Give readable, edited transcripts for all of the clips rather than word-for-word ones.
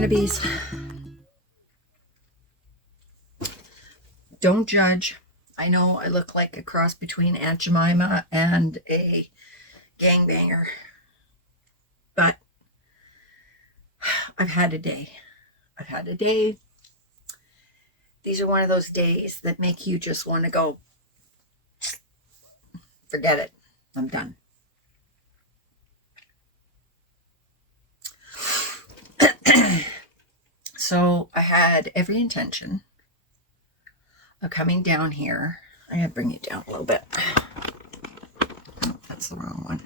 frenemies. Don't judge. I know I look like a cross between Aunt Jemima and a gangbanger, but I've had a day. I've had a day. These are one of those days that make you just want to go, forget it. I'm done. So I had every intention of coming down here. I gotta bring it down a little bit. Oh, that's the wrong one.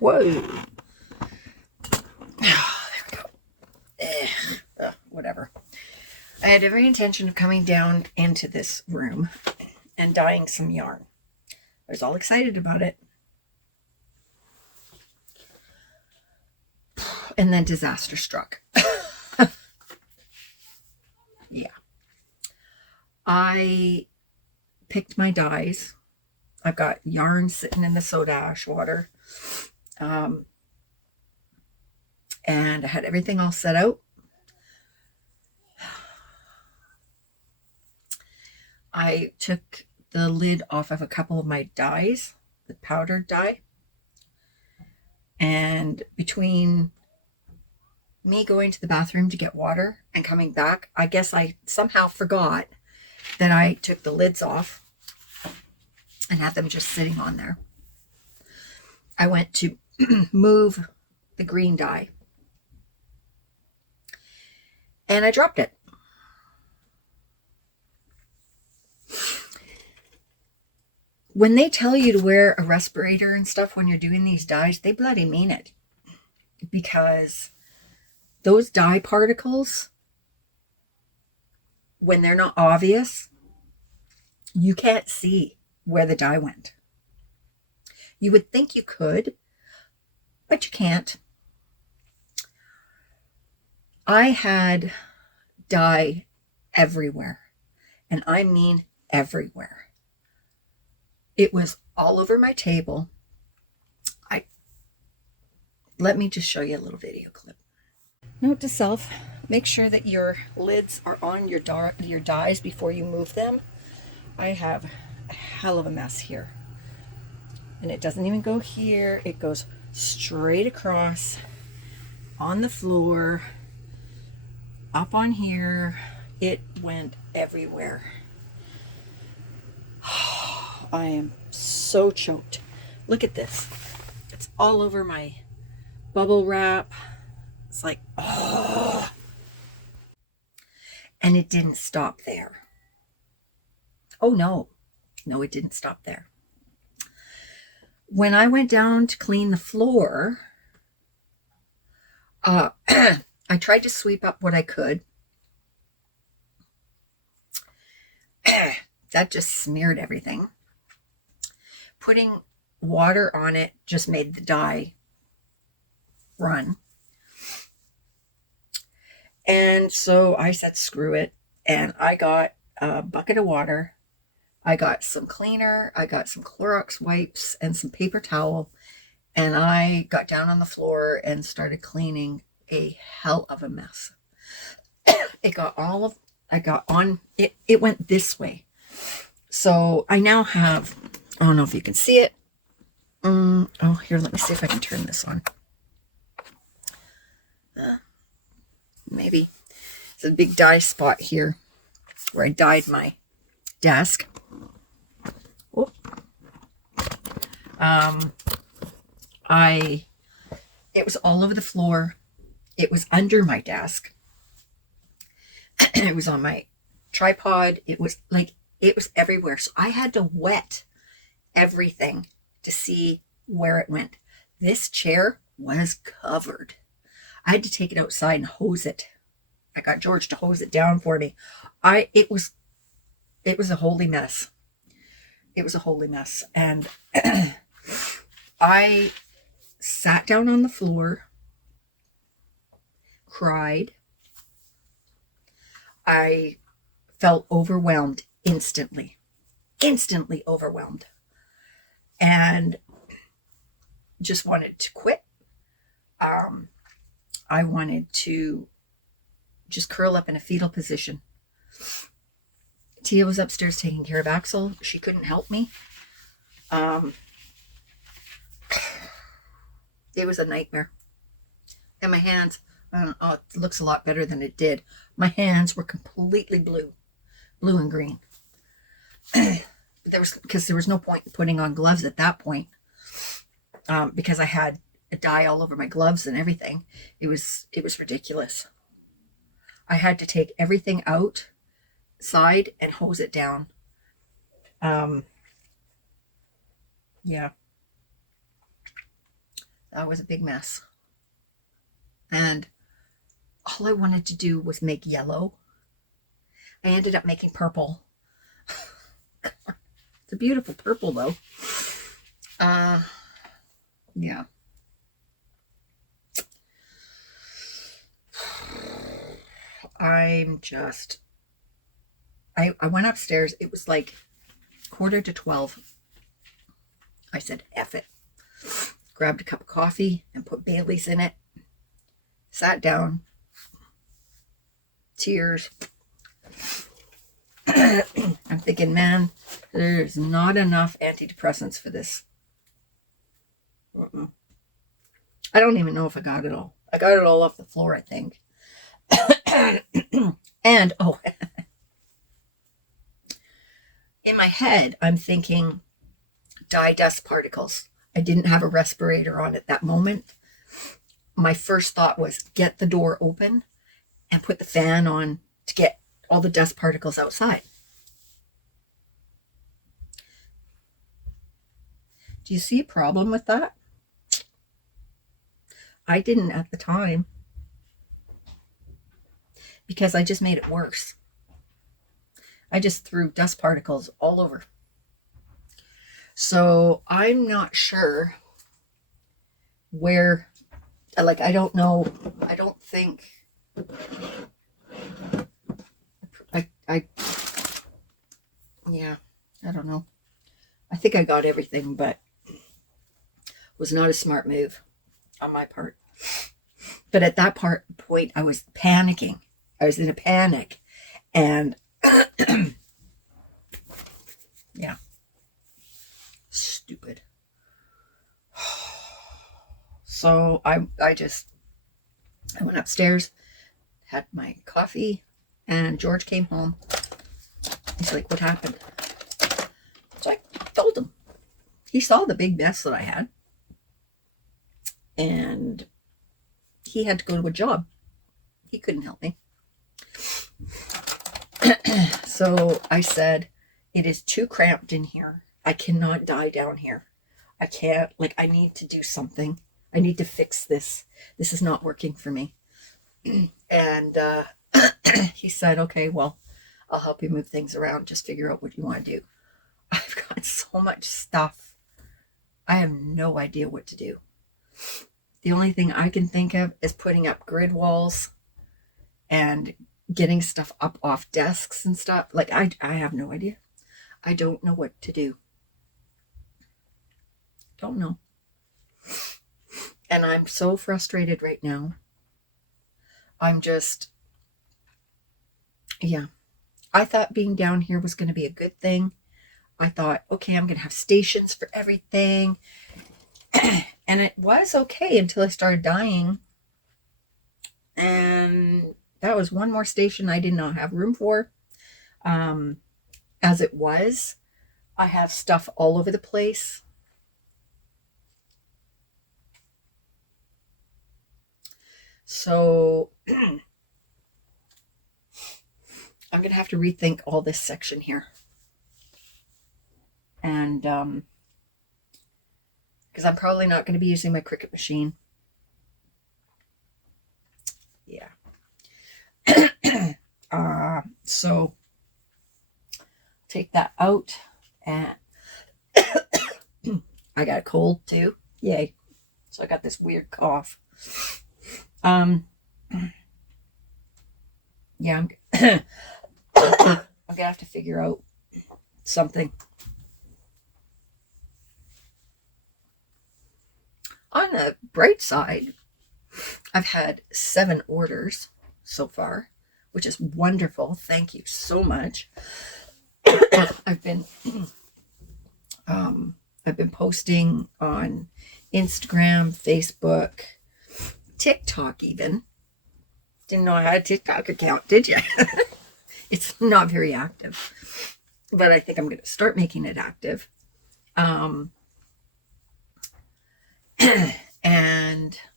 Whoa. Oh, there we go. Whatever. I had every intention of coming down into this room and dyeing some yarn. I was all excited about it. And then disaster struck. Yeah. I picked my dyes. I've got yarn sitting in the soda ash water. And I had everything all set out. I took the lid off of a couple of my dyes, the powdered dye. And between me going to the bathroom to get water and coming back, I guess I somehow forgot that I took the lids off and had them just sitting on there. I went to move the green dye and I dropped it. When they tell you to wear a respirator and stuff when you're doing these dyes, they bloody mean it, because those dye particles, when they're not obvious, you can't see where the dye went. You would think you could, but you can't. I had dye everywhere, and I mean everywhere. It was all over my table. Let me just show you a little video clip. Note to self, make sure that your lids are on your dyes before you move them. I have a hell of a mess here. And it doesn't even go here. It goes straight across on the floor, up on here. It went everywhere. I am so choked. Look at this. It's all over my bubble wrap. It's like, oh. And it didn't stop there. Oh, no. No, it didn't stop there. When I went down to clean the floor, I tried to sweep up what I could. That just smeared everything. Putting water on it just made the dye run. And so I said, screw it. And I got a bucket of water. I got some cleaner. I got some Clorox wipes and some paper towel. And I got down on the floor and started cleaning a hell of a mess. It went this way. So I now have, I don't know if you can see it. Oh, here, let me see if I can turn this on. Maybe. It's a big dye spot here where I dyed my desk. Oh. It was all over the floor. It was under my desk. It was on my tripod. It was everywhere. So I had to wet everything to see where it went. This chair was covered. I had to take it outside and hose it. I got George to hose it down for me. It was a holy mess. It was a holy mess. And I sat down on the floor, cried. I felt overwhelmed instantly overwhelmed, and just wanted to quit. I wanted to just curl up in a fetal position. Tia was upstairs taking care of Axel. She couldn't help me. It was a nightmare. And my hands, it looks a lot better than it did. My hands were completely blue and green. Because there was no point in putting on gloves at that point, because I had a dye all over my gloves and everything. It was ridiculous. I had to take everything outside and hose it down. Yeah, that was a big mess. And all I wanted to do was make yellow. I ended up making purple. It's a beautiful purple though. Yeah. I went upstairs. It was like 11:45. I said, F it. Grabbed a cup of coffee and put Bailey's in it. Sat down. Tears. I'm thinking, man, there's not enough antidepressants for this. I don't even know if I got it all. I got it all off the floor, I think. And, in my head, I'm thinking dye dust particles. I didn't have a respirator on at that moment. My first thought was get the door open and put the fan on to get all the dust particles outside. Do you see a problem with that? I didn't at the time, because I just made it worse. I just threw dust particles all over. So I'm not sure where, like, I don't know. I don't think yeah, I don't know. I think I got everything, but it was not a smart move on my part. But at that point, I was panicking. I was in a panic. And yeah. Stupid. So I went upstairs, had my coffee, and George came home. He's like, what happened? So I told him. He saw the big mess that I had. And he had to go to a job. He couldn't help me. So I said, it is too cramped in here. I cannot die down here. I can't, I need to do something. I need to fix this. This is not working for me. And he said, okay, well, I'll help you move things around. Just figure out what you want to do. I've got so much stuff. I have no idea what to do. The only thing I can think of is putting up grid walls and getting stuff up off desks and stuff. I have no idea. I don't know what to do. Don't know. And I'm so frustrated right now. I'm just, yeah. I thought being down here was going to be a good thing. I thought, okay, I'm going to have stations for everything. And it was okay until I started dying. And that was one more station I did not have room for. As it was, I have stuff all over the place. So I'm going to have to rethink all this section here. And because I'm probably not going to be using my Cricut machine. Yeah. So take that out, and I got a cold too. Yay. So I got this weird cough. Yeah, I'm gonna have to figure out something. On the bright side, I've had 7 orders so far. which is wonderful. Thank you so much. I've been posting on Instagram, Facebook, TikTok even. Didn't know I had a TikTok account, did you? It's not very active, but I think I'm going to start making it active. And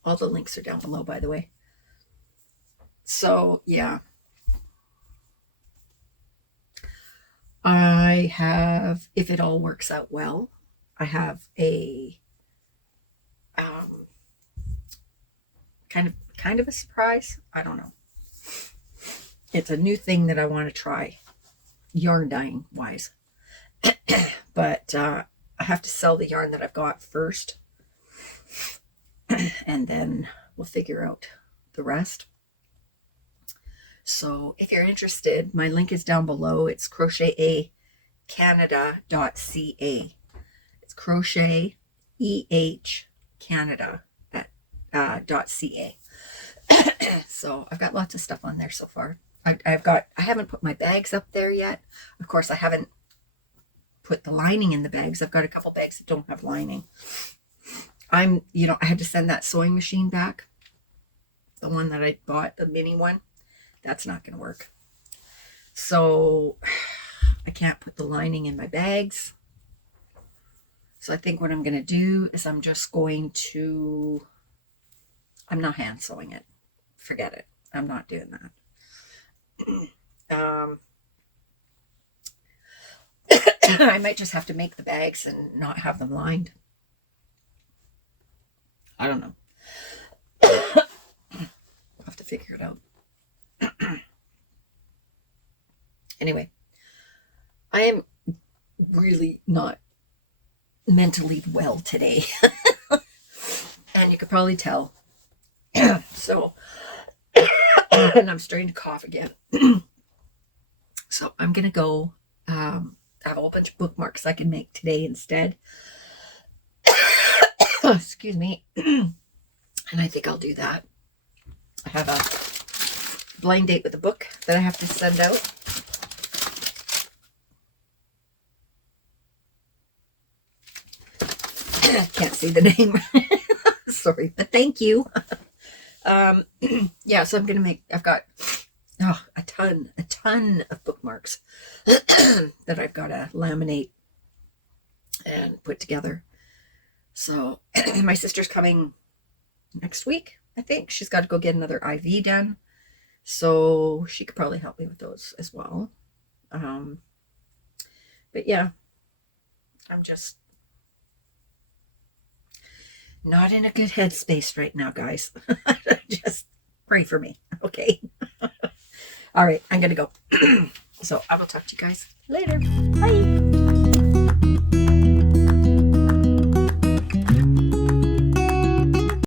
all the links are down below, by the way. So, yeah. I have, if it all works out well, I have a kind of a surprise. I don't know. It's a new thing that I want to try, yarn dyeing wise. But I have to sell the yarn that I've got first, and then we'll figure out the rest. So if you're interested, my link is down below. It's crochetcanada.ca. It's crochet Canada.ca. So I've got lots of stuff on there so far. I haven't put my bags up there yet. Of course, I haven't put the lining in the bags. I've got a couple bags that don't have lining. I had to send that sewing machine back. The one that I bought, the mini one. That's not going to work. So I can't put the lining in my bags. So I think what I'm going to do is I'm not hand sewing it. Forget it. I'm not doing that. I might just have to make the bags and not have them lined. I don't know. I'll have to figure it out. Anyway, I am really not mentally well today. And you could probably tell. So, and I'm starting to cough again. So I'm going to go. I have a whole bunch of bookmarks I can make today instead. Excuse me. And I think I'll do that. I have a blind date with a book that I have to send out. I can't see the name. Sorry, but thank you. Yeah, so I've got a ton of bookmarks that I've got to laminate and put together. So my sister's coming next week, I think. She's got to go get another IV done. So she could probably help me with those as well. But yeah, I'm just not in a good headspace right now, guys. Just pray for me, okay? All right, I'm going to go. So I will talk to you guys later. Bye.